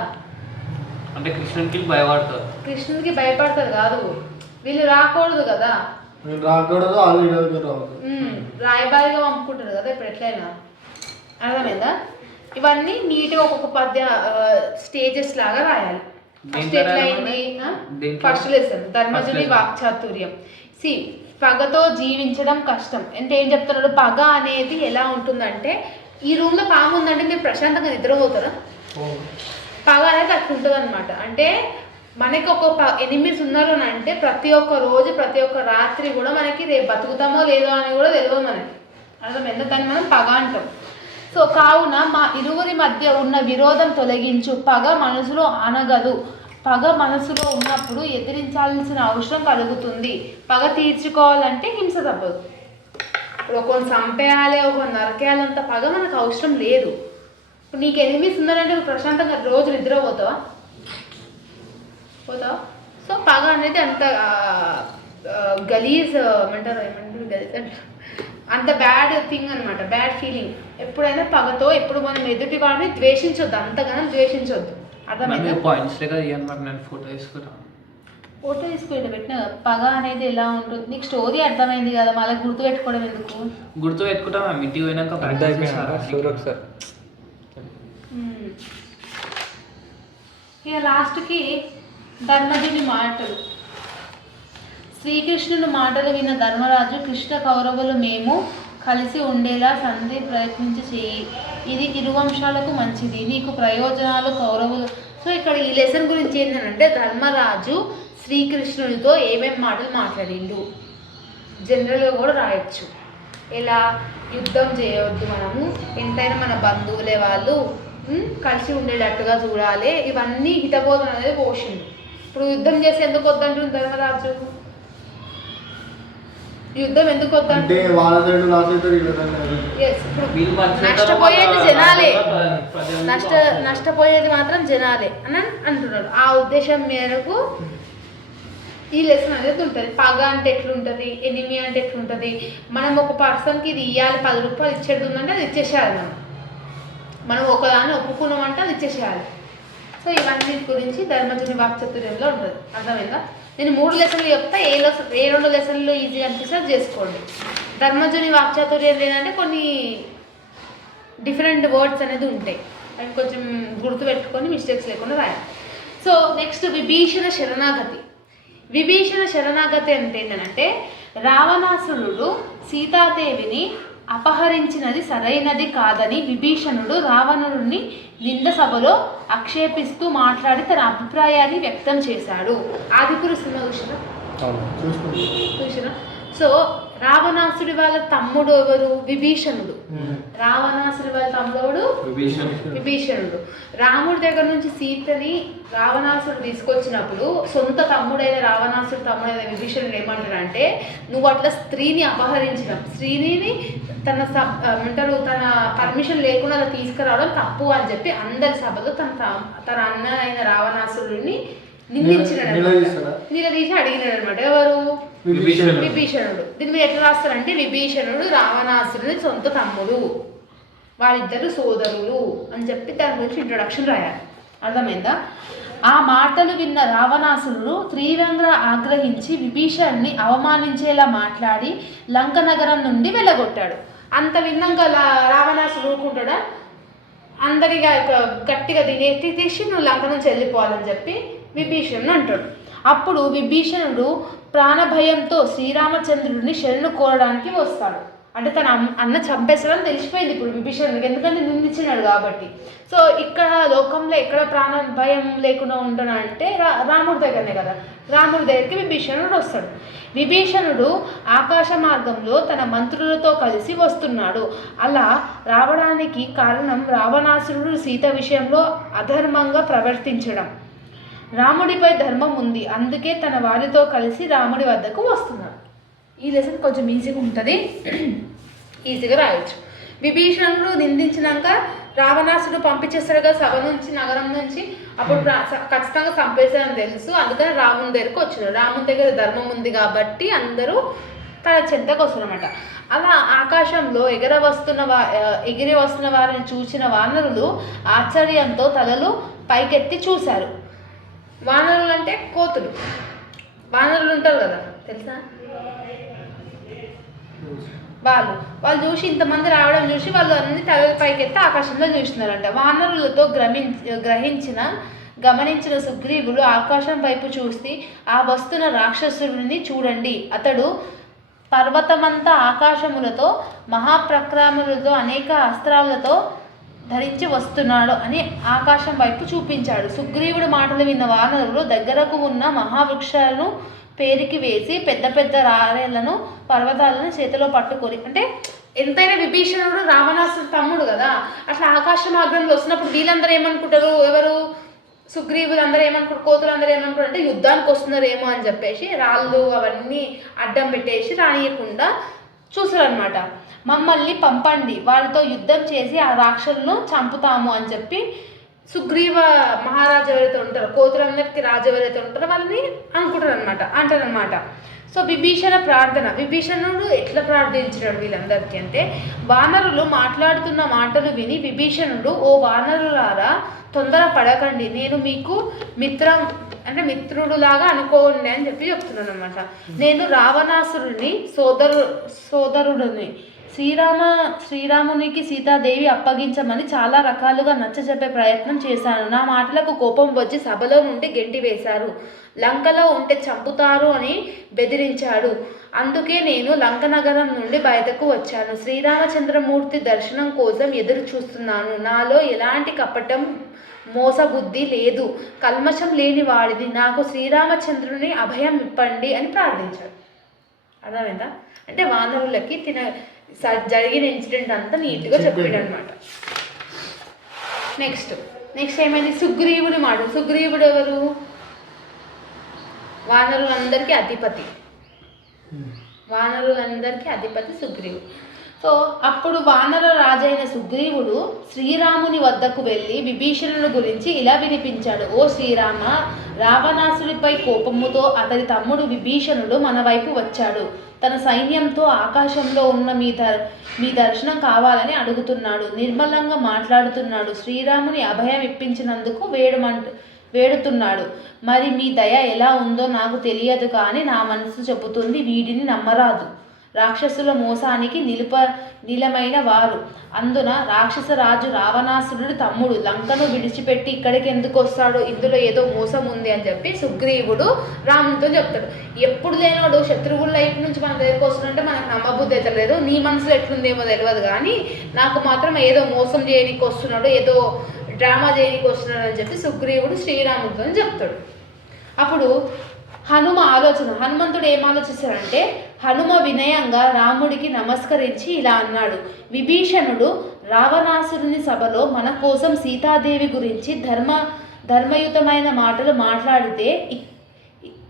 అంటే కృష్ణునికి భయపడతారు కాదు, వీళ్ళు రాకూడదు కదా, రాయబారిగా పంపుకుంటారు కదా ఇప్పుడు ఎట్లయినా. అర్థమైందా? ఇవన్నీ నీట్గా ఒక్కొక్క స్టేజెస్ లాగా రాయాలి. ఫస్ట్ ఎట్లయింది? ఫస్ట్ లెసన్ ధర్మజుని వాక్చాతుర్యం. పగతో జీవించడం కష్టం అంటే ఏం చెప్తున్నాడు? పగ అనేది ఎలా ఉంటుందంటే, ఈ రూమ్లో పాము ఉందంటే మీరు ప్రశాంతంగా నిద్రపోతారా? పగ అనేది అట్లా ఉంటుంది అనమాట. అంటే మనకి ఒక ఎనిమిస్ ఉన్నారు అని అంటే ప్రతి ఒక్క రోజు ప్రతి ఒక్క రాత్రి కూడా మనకి రేపు బతుకుతామో లేదో అని కూడా తెలియదు మనకి. అర్థమైందా? దాన్ని మనం పగ అంటాం. సో కావున మా ఇరువురి మధ్య ఉన్న విరోధం తొలగించు. పగ మనసులో అనగదు. పగ మనసులో ఉన్నప్పుడు ఎదిరించాల్సిన అవసరం కలుగుతుంది. పగ తీర్చుకోవాలంటే హింస తప్పదు. ఇప్పుడు ఒకరిని చంపేయాలి, ఒకరిని నరకేయాలంత పగ మనకు అవసరం లేదు. ఇప్పుడు నీకు ఎనిమిస్ ఉన్నారంటే నువ్వు ప్రశాంతంగా రోజు నిద్రపోతావా? సో పగ అనేది అంత గలీజ్ ఏమంటారు గలీజ్ అంటే అంత బ్యాడ్ థింగ్ అనమాట, బ్యాడ్ ఫీలింగ్. ఎప్పుడైనా పగతో ఎప్పుడు మనం ఎదుటి వాడిని ద్వేషించొద్దు, అంతగానో ద్వేషించొద్దు. అర్థమైందా? ఫోటో తీసుకుని పెట్టిన పగ అనేది ఎలా ఉంటుంది నీకు స్టోరీ అర్థమైంది కదా మళ్ళీ గుర్తు పెట్టుకోవడం ఎందుకు గుర్తు పెట్టుకుంటాం మేము ఇంటికి పోయినాక ప్రాక్టీస్ చేస్తారా ఇక లాస్ట్కి ధర్మజుని మాటలు శ్రీకృష్ణుని మాటలు విన్న ధర్మరాజు కృష్ణ కౌరవులు మేము కలిసి ఉండేలా సంధి ప్రయత్నించి చేయి ఇది ఇరువంశాలకు మంచిది నీకు ప్రయోజనాలు కౌరవులు సో ఇక్కడ ఈ లెసన్ గురించి ఏంటంటే ధర్మరాజు శ్రీకృష్ణునితో ఏమేమి మాటలు మాట్లాడిండు జనరల్గా కూడా రాయొచ్చు ఎలా యుద్ధం చేయవద్దు మనము ఎంతైనా మన బంధువులే వాళ్ళు కలిసి ఉండేటట్టుగా చూడాలి ఇవన్నీ హితబోధన అనేది పోషిండు ఇప్పుడు యుద్ధం చేసి ఎందుకు వద్దంటుంది ధర్మరాజు యుద్ధం ఎందుకు వద్దంటే నష్టపోయేది జనాలే నష్టపోయేది మాత్రం జనాలే అని అంటున్నాడు ఆ ఉద్దేశం మేరకు ఈ లెసన్ అనేది ఉంటుంది పగ అంటే ఎట్లుంటుంది ఎనిమి అంటే ఎట్లుంటుంది మనం ఒక పర్సన్కి ఇది ఇవ్వాలి 10 రూపాయలు ఇచ్చేది ఉందంటే అది ఇచ్చేసేయాలి మనం ఒకదాన్ని ఒప్పుకున్నామంటే అది ఇచ్చేసేయాలి సో ఇవన్నీ గురించి ధర్మజుని వాక్చాతుర్యంలో ఉంటుంది అర్థమైందా నేను 3 లెసన్లు చెప్తా ఏ 2 లెసన్లు ఈజీగా అనిపిస్తే అది చేసుకోండి ధర్మజుని వాక్చాతుర్యం ఏంటంటే కొన్ని డిఫరెంట్ వర్డ్స్ అనేది ఉంటాయి అవి కొంచెం గుర్తుపెట్టుకొని మిస్టేక్స్ లేకుండా రాయాలి సో నెక్స్ట్ విభీషణ శరణాగతి అంటే ఏంటంటే రావణాసురుడు సీతాదేవిని అపహరించినది సరైనది కాదని విభీషణుడు రావణుడిని నింద సభలో ఆక్షేపిస్తూ మాట్లాడి తన అభిప్రాయాన్ని వ్యక్తం చేశాడు ఆదిపురుష చూసినా సో రావణాసుడి వాళ్ళ తమ్ముడు ఎవరు విభీషణుడు రావణాసుడి వాళ్ళ తమ్ముడు విభీషణుడు రాముడి దగ్గర నుంచి సీతని రావణాసుడు తీసుకొచ్చినప్పుడు సొంత తమ్ముడైన రావణాసుడు తమ్ముడైన విభీషణుడు ఏమంటాడంటే నువ్వు అట్లా స్త్రీని అపహరించడం స్త్రీని తన తన పర్మిషన్ లేకుండా అలా తీసుకురావడం తప్పు అని చెప్పి అందరి సభలో తన అన్న అయిన రావణాసురుడిని నిలదీసి అడిగినాడు అనమాట ఎవరు విభీషణుడు దీని మీద ఎట్లా రాస్తారంటే విభీషణుడు రావణాసురుని సొంత తమ్ముడు వాళ్ళిద్దరు సోదరులు అని చెప్పి దాని గురించి ఇంట్రొడక్షన్ రాయాలి అర్థమైందా ఆ మాటలు విన్న రావణాసురుడు తీవ్రంగా ఆగ్రహించి విభీషణుని అవమానించేలా మాట్లాడి లంక నగరం నుండి వెళ్ళగొట్టాడు అంత విన్నాక రావణాసుడు ఊరుకుంటాడా అందరిగా గట్టిగా తీసి నువ్వు లంక నుంచి వెళ్ళిపోవాలని చెప్పి విభీషణుడు అంటాడు అప్పుడు విభీషణుడు ప్రాణభయంతో శ్రీరామచంద్రుడిని శరణు కోరడానికి వస్తాడు అంటే తన అన్న చంపేస్తాడని తెలిసిపోయింది ఇప్పుడు విభీషణుడికి ఎందుకంటే నిందించినాడు కాబట్టి సో ఇక్కడ లోకంలో ఎక్కడ ప్రాణ భయం లేకుండా ఉంటాడంటే రాముడి దగ్గరనే కదా రాముడి దగ్గరికి విభీషణుడు వస్తాడు విభీషణుడు ఆకాశ మార్గంలో తన మంత్రులతో కలిసి వస్తున్నాడు అలా రావడానికి కారణం రావణాసురుడు సీత విషయంలో అధర్మంగా ప్రవర్తించడం రాముడిపై ధర్మం ఉంది అందుకే తన వారితో కలిసి రాముడి వద్దకు వస్తున్నాడు ఈ లెసన్ కొంచెం ఈజీగా ఉంటుంది ఈజీగా రాయొచ్చు విభీషణుడు నిందించినాక రావణాసుడు పంపించేస్తాడు కదా సభ నుంచి నగరం నుంచి అప్పుడు ఖచ్చితంగా చంపేశారని తెలుసు అందుకని రాముని దగ్గరకు వచ్చినాడు రాముని దగ్గర ధర్మం ఉంది కాబట్టి అందరూ తన చెంతకు వస్తారన్నమాట అలా ఆకాశంలో ఎగిరి వస్తున్న వారిని చూసిన వానరులు ఆశ్చర్యంతో తలలు పైకెత్తి చూశారు వానరులు అంటే కోతులు వానరులు ఉంటారు కదా తెలుసా వాళ్ళు చూసి ఇంతమంది రావడం చూసి వాళ్ళు అన్ని తలల పైకెత్తి ఆకాశంలో చూస్తున్నారంట వానరులతో గమనించిన సుగ్రీవుడు ఆకాశం వైపు చూసి ఆ వస్తున్న రాక్షసుడిని చూడండి అతడు పర్వతమంతా ఆకాశములతో మహాప్రక్రములతో అనేక అస్త్రాలతో ధరించి వస్తున్నాడు అని ఆకాశం వైపు చూపించాడు సుగ్రీవుడి మాటలు విన్న వానరులు దగ్గరకు ఉన్న మహావృక్షాలను పేరికి వేసి పెద్ద పెద్ద రారేళ్లను పర్వతాలను చేతిలో పట్టుకొని అంటే ఎంతైనా విభీషణుడు రావణాసుడు తమ్ముడు కదా అట్లా ఆకాశ మార్గంలో వస్తున్నప్పుడు వీళ్ళందరూ ఏమనుకుంటారు ఎవరు సుగ్రీవులు అందరూ ఏమనుకుంటారు కోతులు అందరూ ఏమనుకుంటారు అంటే యుద్ధానికి వస్తున్నారేమో అని చెప్పేసి రాళ్ళు అవన్నీ అడ్డం పెట్టేసి రానియకుండా చూసారనమాట మమ్మల్ని పంపండి వాళ్ళతో యుద్ధం చేసి ఆ రాక్షసులను చంపుతాము అని చెప్పి సుగ్రీవ మహారాజు ఎవరైతే ఉంటారో, కోతులందరికీ రాజు ఎవరైతే ఉంటారో వాళ్ళని అనుకుంటారు అనమాట, అంటారనమాట. సో విభీషణ ప్రార్థన, విభీషణుడు ఎట్లా ప్రార్థించాడు వీళ్ళందరికీ అంటే, వానరులు మాట్లాడుతున్న మాటలు విని విభీషణుడు, ఓ వానరులారా తొందర పడకండి, నేను మీకు మిత్రుడులాగా అనుకోండి అని చెప్తున్నాను అనమాట. నేను రావణాసురుని సోదరుడిని, శ్రీరామునికి సీతాదేవి అప్పగించమని చాలా రకాలుగా నచ్చజెప్పే ప్రయత్నం చేశాను. నా మాటలకు కోపం వచ్చి సభలో నుండి గెంటి వేశారు. లంకలో ఉంటే చంపుతారు అని బెదిరించాడు. అందుకే నేను లంక నగరం నుండి బయటకు వచ్చాను. శ్రీరామచంద్రమూర్తి దర్శనం కోసం ఎదురు చూస్తున్నాను. నాలో ఎలాంటి కపటం మోసబుద్ధి లేదు. కల్మషం లేని వాడిని, నాకు శ్రీరామచంద్రుని అభయం ఇప్పండి అని ప్రార్థించాడు. అర్థమైందా? అంటే వానరులకి జరిగిన ఇన్సిడెంట్ అంతా నీట్గా చెప్పాడు అనమాట. నెక్స్ట్ ఏమైంది? సుగ్రీవుని మాట. సుగ్రీవుడు ఎవరు? వానరులందరికీ అధిపతి సుగ్రీవుడు. సో అప్పుడు వానర రాజైన సుగ్రీవుడు శ్రీరాముని వద్దకు వెళ్ళి విభీషణుని గురించి ఇలా వినిపించాడు. ఓ శ్రీరామ, రావణాసుడిపై కోపముతో అతడి తమ్ముడు విభీషణుడు మన వైపు వచ్చాడు. తన సైన్యంతో ఆకాశంలో ఉన్న మీ దర్శనం కావాలని అడుగుతున్నాడు. నిర్మలంగా మాట్లాడుతున్నాడు. శ్రీరాముని అభయం ఇప్పించినందుకు వేడుతున్నాడు. మరి మీ దయ ఎలా ఉందో నాకు తెలియదు, కానీ నా మనసు చెబుతుంది వీడిని నమ్మరాదు. రాక్షసుల మోసానికి నిలమైన వారు. అందున రాక్షసరాజు రావణాసురుడి తమ్ముడు లంకను విడిచిపెట్టి ఇక్కడికి ఎందుకు వస్తాడో, ఇందులో ఏదో మోసం ఉంది అని చెప్పి సుగ్రీవుడు రామునితో చెప్తాడు. ఎప్పుడు లేనివాడు శత్రువుల లైఫ్ నుంచి మన దగ్గరికి వస్తుందంటే మనకు నమ్మబుద్ధి అయితే లేదు. నీ మనసులో ఎట్లుందేమో తెలియదు, కానీ నాకు మాత్రం ఏదో మోసం చేయడానికి వస్తున్నాడు, ఏదో డ్రామా చేయడానికి వస్తున్నాడు అని చెప్పి సుగ్రీవుడు శ్రీరాముడితో చెప్తాడు. అప్పుడు హనుమంతుడు ఏం ఆలోచిస్తాడంటే, హనుమ వినయంగా రాముడికి నమస్కరించి ఇలా అన్నాడు. విభీషణుడు రావణాసురుని సభలో మన కోసం సీతాదేవి గురించి ధర్మయుతమైన మాటలు మాట్లాడితే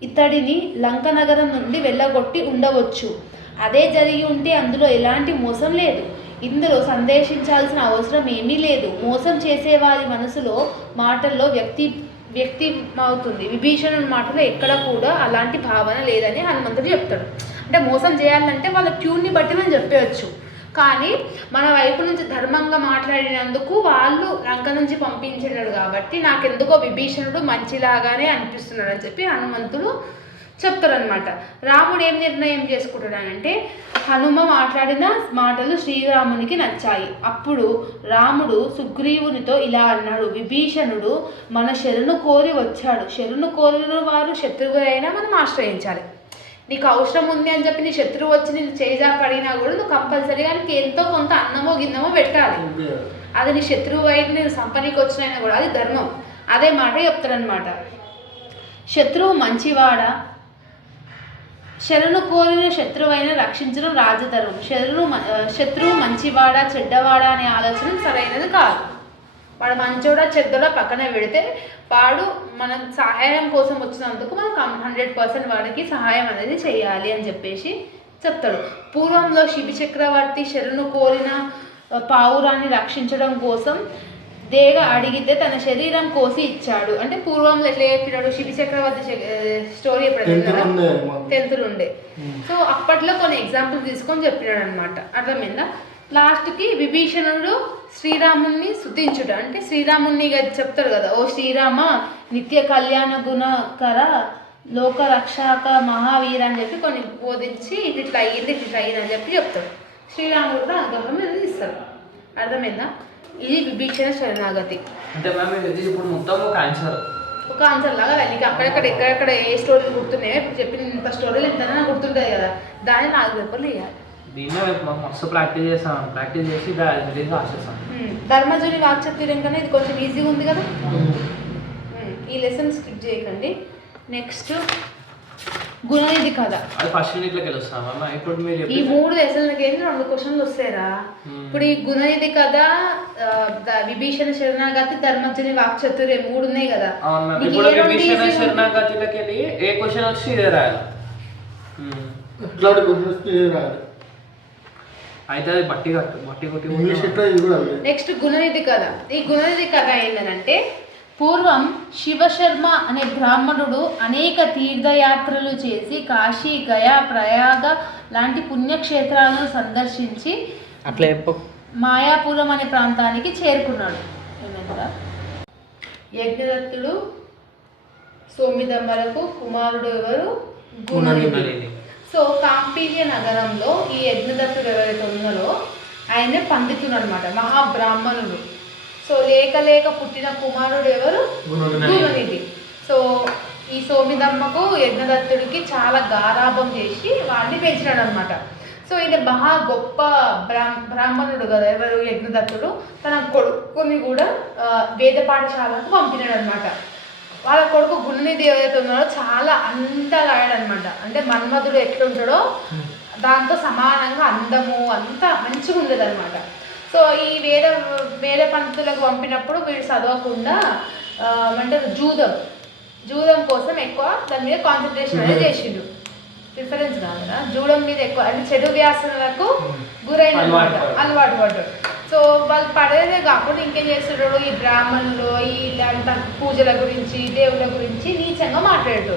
ఇతడిని లంక నగరం నుండి వెళ్ళగొట్టి ఉండవచ్చు. అదే జరిగి ఉంటే అందులో ఎలాంటి మోసం లేదు. ఇందులో సందేశించాల్సిన అవసరం ఏమీ లేదు. మోసం చేసేవారి మనసులో మాటల్లో వ్యక్తమవుతుంది. విభీషణుని మాటలో ఎక్కడ కూడా అలాంటి భావన లేదని హనుమంతుడు చెప్తాడు. అంటే మోసం చేయాలంటే వాళ్ళ ట్యూన్ని బట్టి మనం చెప్పవచ్చు, కానీ మన వైపు నుంచి ధర్మంగా మాట్లాడినందుకు వాళ్ళు లంక నుంచి పంపించాడు కాబట్టి నాకెందుకో విభీషణుడు మంచిలాగానే అనిపిస్తున్నాడు అని చెప్పి హనుమంతుడు చెప్తారనమాట. రాముడు ఏం నిర్ణయం చేసుకుంటాడంటే, హనుమ మాట్లాడిన మాటలు శ్రీరామునికి నచ్చాయి. అప్పుడు రాముడు సుగ్రీవునితో ఇలా అన్నాడు. విభీషణుడు మన శరణు కోరి వచ్చాడు. శరణు కోరిన వారు శత్రువులైనా మనం ఆశ్రయించాలి. నీకు అవసరం ఉంది అని చెప్పి నీ శత్రువు వచ్చి నేను చేజాపడినా కూడా నువ్వు కంపల్సరీగా నీకు ఎంతో కొంత అన్నమో గిన్నమో పెట్టాలి. అది నీ శత్రువు అయినా నేను సంపనీకి వచ్చినైనా కూడా అది ధర్మం. అదే మాట చెప్తారనమాట. శత్రువు మంచివాడా? శరణు కోరిన శత్రువైన రక్షించడం రాజధర్మం. శత్రువు మంచివాడా చెడ్డవాడా అనే ఆలోచన సరైనది కాదు. వాడు మంచోడా చెడ్డోడా పక్కన పెడితే వాడు మన సహాయం కోసం వచ్చినందుకు మనం 100% వాడికి సహాయం అనేది చేయాలి అని చెప్పేసి చెప్తాడు. పూర్వంలో శిబి చక్రవర్తి శరణు కోరిన పావురాన్ని రక్షించడం కోసం దేగ అడిగితే తన శరీరం కోసి ఇచ్చాడు. అంటే పూర్వంలో ఎట్లా చెప్పినాడు? శిబి చక్రవర్తి స్టోరీ ఎప్పుడైనా 10th ఉండే. సో అప్పట్లో కొన్ని ఎగ్జాంపుల్స్ తీసుకొని చెప్పినాడు అనమాట. అర్థమైందా? లాస్ట్కి విభీషణుడు శ్రీరాముని స్తుతించుట, అంటే శ్రీరాముని చెప్తాడు కదా, ఓ శ్రీరామ నిత్య కళ్యాణ గుణకర లోకరక్షక మహావీర అని చెప్పి కొన్ని బోధించి ఇట్లా అయ్యింది అని చెప్పి చెప్తాడు. శ్రీరాముడు కూడా అనుగ్రహం అనేది ఇస్తాడు. అర్థమైందా? ఇది విభీషణ శరణాగతి. అంటే మ్యామ్ ఇది ఇప్పుడు మొత్తం ఒక ఆన్సర్ లాగా నీకు అక్కడెక్కడ ఎక్కడెక్కడ ఏ స్టోరీలు గుర్తున్నాయో చెప్పిన ఇంత స్టోరీలు ఎంతైనా గుర్తుంటుంది కదా, దాన్ని 4 పేపర్లు వేయాలి. దీన్నే మస్తు ప్రాక్టీస్ చేసి రాసేస్తాం. ధర్మజుని వాక్చతుర్యం కన్నా ఇది కొంచెం ఈజీగా ఉంది కదా. ఈ లెసన్ స్కిప్ చేయకండి. నెక్స్ట్ గుణనిధి కథ. అది ఫస్ట్ యూనిట్లోకి వెళ్ళొస్తామా? ఇప్పుడు మీరు ఈ 3 లెసన్లకి ఏంటి 2 క్వశ్చన్లు వస్తాయిరా. ఇప్పుడు ఈ గుణనిధి కథ, విభీషణ శరణాగతి, ధర్మజుని వాక్చతుర్యం 3 ఉన్నాయి కదా. ఇప్పుడు విభీషణ శరణాగతిలోకి వెళ్ళి ఏ క్వశ్చన్ వచ్చి ఇదే రాయాలి. అయితే అది బట్టి కొట్టి ఇంగ్లీష్ ఎట్లా ఇది కూడా అదే. నెక్స్ట్ గుణనిధి కథ. ఈ గుణనిధి కథ ఏంటంటే, పూర్వం శివశర్మ అనే బ్రాహ్మణుడు అనేక తీర్థయాత్రలు చేసి కాశీ, గయా, ప్రయాగ లాంటి పుణ్యక్షేత్రాలను సందర్శించి అట్లా మాయాపురం అనే ప్రాంతానికి చేరుకున్నాడు. ఏమంటారా? యజ్ఞదత్తుడు సోమిదంబలకు కుమారుడు ఎవరు? గుణనిధి. సో కాంపీల్య నగరంలో ఈ యజ్ఞదత్తుడు ఎవరైతే ఉన్నారో ఆయన పండితుడు అనమాట, మహాబ్రాహ్మణుడు. సో లేక పుట్టిన కుమారుడు ఎవరు? గుణనిధి. సో ఈ సోమిదమ్మకు యజ్ఞదత్తుడికి చాలా గారాభం చేసి వాడిని పెంచినాడు అనమాట. సో ఈయన మహా గొప్ప బ్రాహ్మణుడు కదా ఎవరు? యజ్ఞదత్తుడు. తన కొడుకుని కూడా వేద పాఠశాలకు పంపినాడు అనమాట. వాళ్ళ కొడుకు గుణనిధి ఏదైతే ఉన్నాడో చాలా అందగాడనమాట. అంటే మన్మధుడు ఎట్లుంటాడో దాంతో సమానంగా అందము అంతా మంచిగా ఉండేది అనమాట. సో ఈ వేరే పండితులకు పంపినప్పుడు వీడు చదవకుండా ఏమంటారు జూదం కోసం ఎక్కువ దాని మీద కాన్సన్ట్రేషన్ అనేది చేసిండు. ప్రిఫరెన్స్ కాదు కదా, జూదం మీద ఎక్కువ అంటే చెడు వ్యాసనలకు గురైన అలవాటు పడ్డాడు. సో వాళ్ళు పడేదే కాకుండా ఇంకేం చేస్తున్నాడు, ఈ బ్రాహ్మణులు ఈ అంతా పూజల గురించి దేవుళ్ళ గురించి నీచంగా మాట్లాడాడు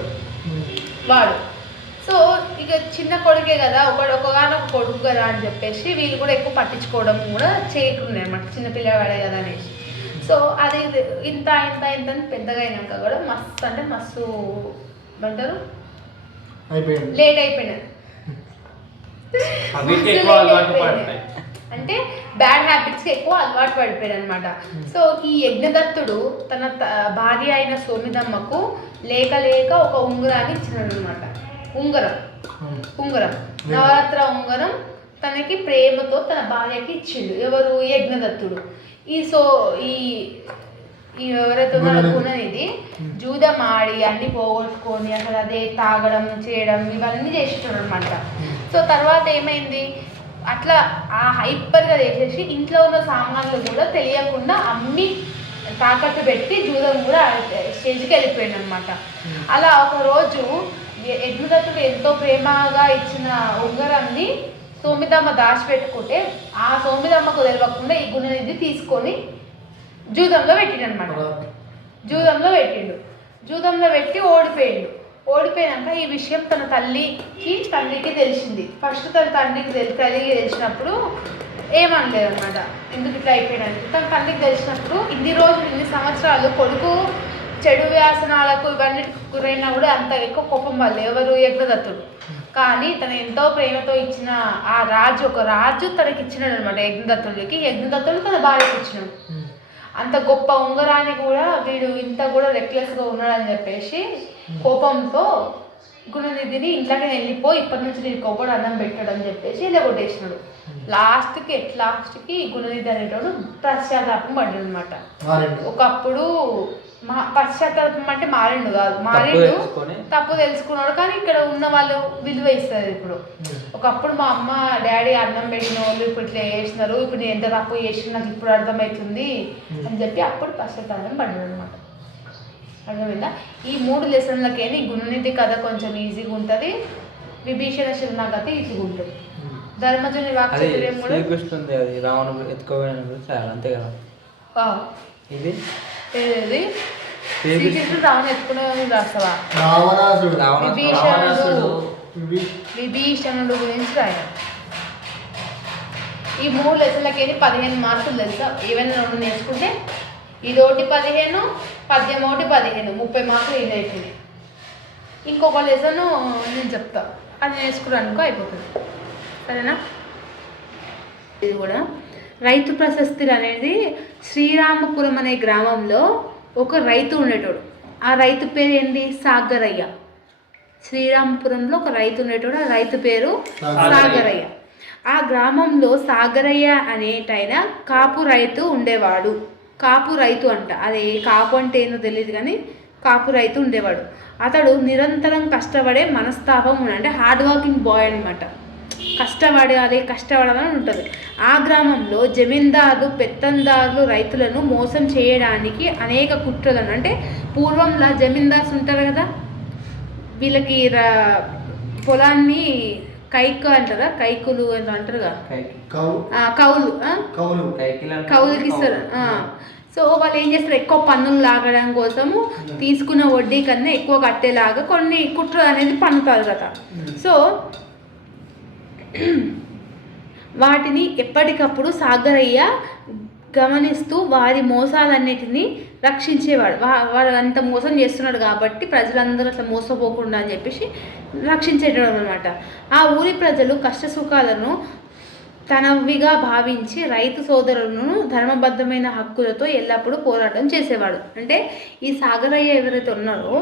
వాడు. సో ఇక చిన్న కొడుకే కదా, ఒకగానొక కొడుకు కదా అని చెప్పేసి వీళ్ళు కూడా ఎక్కువ పట్టించుకోవడం కూడా చేయకుండా అనమాట, చిన్నపిల్లవాడే కదా అనేసి. సో అది ఇంత అని పెద్దగా అయినాక కూడా మస్తు అంటే మస్తు ఏమంటారు లేట్ అయిపోయినారు. అంటే బ్యాడ్ హ్యాబిట్స్కి ఎక్కువ అలవాటు పడిపోయాడు అనమాట. సో ఈ యజ్ఞదత్తుడు తన భార్య అయిన సోమిదమ్మకు లేక ఒక ఉంగరాన్ని ఇచ్చినాడు అనమాట. ఉంగరం నవరాత్ర ఉంగరం తనకి ప్రేమతో తన భార్యకి ఇచ్చిండు. ఎవరు? యజ్ఞదత్తుడు. ఈ ఎవరైతే ఉన్నారో గుణనిధి జూదం ఆడి అన్ని పోగొట్టుకొని అసలు అదే తాగడం చేయడం ఇవన్నీ చేసేటాడు అనమాట. సో తర్వాత ఏమైంది, అట్లా ఆ హైపర్గా చేసేసి ఇంట్లో ఉన్న సామాన్లు కూడా తెలియకుండా అమ్మి తాకట్టు పెట్టి జూదం కూడా స్టేజ్కి వెళ్ళిపోయాడు అనమాట. అలా ఒకరోజు యజ్ఞదత్తుడు ఎంతో ప్రేమగా ఇచ్చిన ఉంగరాన్ని సోమిదమ్మ దాచిపెట్టుకుంటే ఆ సోమిదమ్మకు తెలియకుండా ఈ గుణనిధి తీసుకొని జూదంలో పెట్టిండు అనమాట. జూదంలో పెట్టి ఓడిపోయినాక ఈ విషయం తన తండ్రికి తెలిసింది. ఫస్ట్ తన తల్లికి తెలిసినప్పుడు ఏమనలేదు అనమాట, ఎందుకు ఇట్లా అయిపోయినానికి. తన తల్లికి తెలిసినప్పుడు ఇన్ని సంవత్సరాలు కొడుకు చెడు వ్యాసనాలకు ఇవన్నీ గురైనా కూడా అంత ఎక్కువ కోపం వాళ్ళు ఎవరు? యజ్ఞదత్తుడు. కానీ తను ఎంతో ప్రేమతో ఇచ్చిన ఆ ఒక రాజు తనకి ఇచ్చినాడు అనమాట యజ్ఞదత్తుడికి. యజ్ఞదత్తుడు తన భార్యకి ఇచ్చినాడు. అంత గొప్ప ఉంగరాన్ని కూడా వీడు ఇంత కూడా రెక్లెస్గా ఉన్నాడని చెప్పేసి కోపంతో గుణనిధిని ఇంట్లోకి వెళ్ళిపో, ఇప్పటి నుంచి నేను కోపడు అన్నం పెట్టాడు అని చెప్పేసి ఇలా కొట్టేసినాడు. లాస్ట్కి గుణనిధి అనేటోడు పశ్చాత్తాపం పడ్డాడు అనమాట. ఒకప్పుడు పశ్చాత్తాపం అంటే మారిండు కాదు, తప్పు తెలుసుకున్నాడు. కానీ ఇక్కడ ఉన్న వాళ్ళు విలువ ఇస్తారు. ఇప్పుడు ఒకప్పుడు మా అమ్మ డాడీ అన్నం పెట్టిన వాళ్ళు ఇప్పుడు ఇట్లా చేసినారు, ఇప్పుడు నేను ఎంత తప్పు చేసిన నాకు ఇప్పుడు అర్థమవుతుంది అని చెప్పి అప్పుడు పశ్చాత్తాపం పడ్డాడు అనమాట. అర్థమైందా? ఈ 3 లెసన్లకేని గుణనిధి కథ కొంచెం ఈజీగా ఉంటుంది, విభీషణ శరణాగతి ఈజీగా ఉంటుంది. ధర్మజుని వాక్చతుర్యం కూడా అది రావణ ఎత్తుకోవాలి అంతే కదా. ఇది శ్రీకృష్ణుడు రావణ ఎత్తుకునే రాస్తావా? విభీషణుడు గురించి రాయాలి. ఈ 3 లెసన్లకేని 15 మార్కులు తెలుసా? ఏవైనా 2 నేర్చుకుంటే ఇదోటి 15, పద్యం ఒకటి 15, 30 మార్కులు ఇది అయిపోయింది. ఇంకొక లెసన్ నేను చెప్తా, అది నేర్చుకున్నానుకో అయిపోతుంది. సరేనా? ఇది కూడా రైతు ప్రశస్తులు అనేది శ్రీరామపురం అనే గ్రామంలో ఒక రైతు ఉండేటోడు. ఆ రైతు పేరు ఏంటి? సాగరయ్య. శ్రీరామపురంలో ఒక రైతు ఉండేటోడు, ఆ రైతు పేరు సాగరయ్య. ఆ గ్రామంలో సాగరయ్య అనేటైన కాపు రైతు ఉండేవాడు. కాపు రైతు అంట, అదే కాపు అంటే ఏందో తెలియదు కానీ కాపు రైతు ఉండేవాడు. అతడు నిరంతరం కష్టపడే మనస్తాపం అంటే హార్డ్ వర్కింగ్ బాయ్ అనమాట. కష్టపడాలని ఉంటుంది. ఆ గ్రామంలో జమీందారులు పెత్తందారులు రైతులను మోసం చేయడానికి అనేక కుట్రలను, అంటే పూర్వంలో జమీందార్స్ ఉంటారు కదా, వీళ్ళకి పొలాన్ని కైకు అంటారా, కైకులు అని అంటారుగా, కైకి కౌలు కౌలు కౌలుకి ఇస్తారు. సో వాళ్ళు ఏం చేస్తారు, ఎక్కువ పన్నులు లాగడం కోసము తీసుకున్న వడ్డీ కన్నా ఎక్కువ కట్టేలాగా కొన్ని కుట్ర అనేది పన్నుతారు కదా. సో వాటిని ఎప్పటికప్పుడు సాగరయ్య గమనిస్తూ వారి మోసాలన్నిటినీ రక్షించేవాడు. వాడు అంత మోసం చేస్తున్నాడు కాబట్టి ప్రజలందరూ అట్లా మోసపోకుండా అని చెప్పేసి రక్షించేటోడు అనమాట. ఆ ఊరి ప్రజలు కష్ట సుఖాలను తనవిగా భావించి రైతు సోదరులను ధర్మబద్ధమైన హక్కులతో ఎల్లప్పుడూ పోరాటం చేసేవాడు. అంటే ఈ సాగరయ్య ఎవరైతే ఉన్నారో,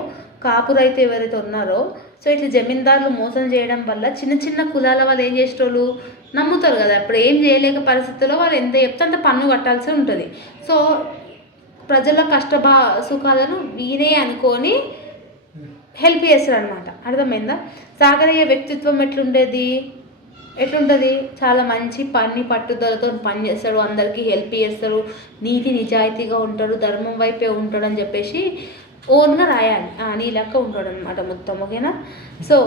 కాపు రైతు ఎవరైతే ఉన్నారో, సో ఇట్లా జమీందారులు మోసం చేయడం వల్ల చిన్న చిన్న కులాల వాళ్ళు ఏం చేసేటోళ్ళు నమ్ముతారు కదా. ఇప్పుడు ఏం చేయలేక పరిస్థితుల్లో వాళ్ళు ఎంత చెప్తే అంత పన్ను కట్టాల్సి ఉంటుంది. సో ప్రజల సుఖాలను వీనే అనుకొని హెల్ప్ చేస్తారు అనమాట. అర్థమైందా? సాగరయ్య వ్యక్తిత్వం ఎట్లుంటుంది, చాలా మంచి పట్టుదలతో పని చేస్తాడు, అందరికీ హెల్ప్ చేస్తాడు, నీతి నిజాయితీగా ఉంటాడు, ధర్మం వైపే ఉంటాడు అని చెప్పేసి ఓన్గా రాయాలి. నీ లెక్క ఉంటాడు అనమాట మొత్తం. ఓకేనా? సో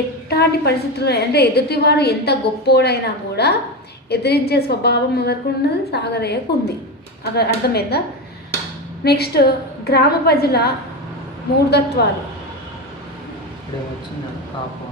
ఎట్లాంటి పరిస్థితుల్లో అంటే ఎదుటివాడు ఎంత గొప్పోడైనా కూడా ఎదిరించే స్వభావం ఎవరికి ఉన్నది, సాగరయ్యకు ఉంది. అర్థమైందా? నెక్స్ట్ గ్రామ ప్రజల మూఢత్వాలు. ఇప్పుడు వచ్చిందా కాపు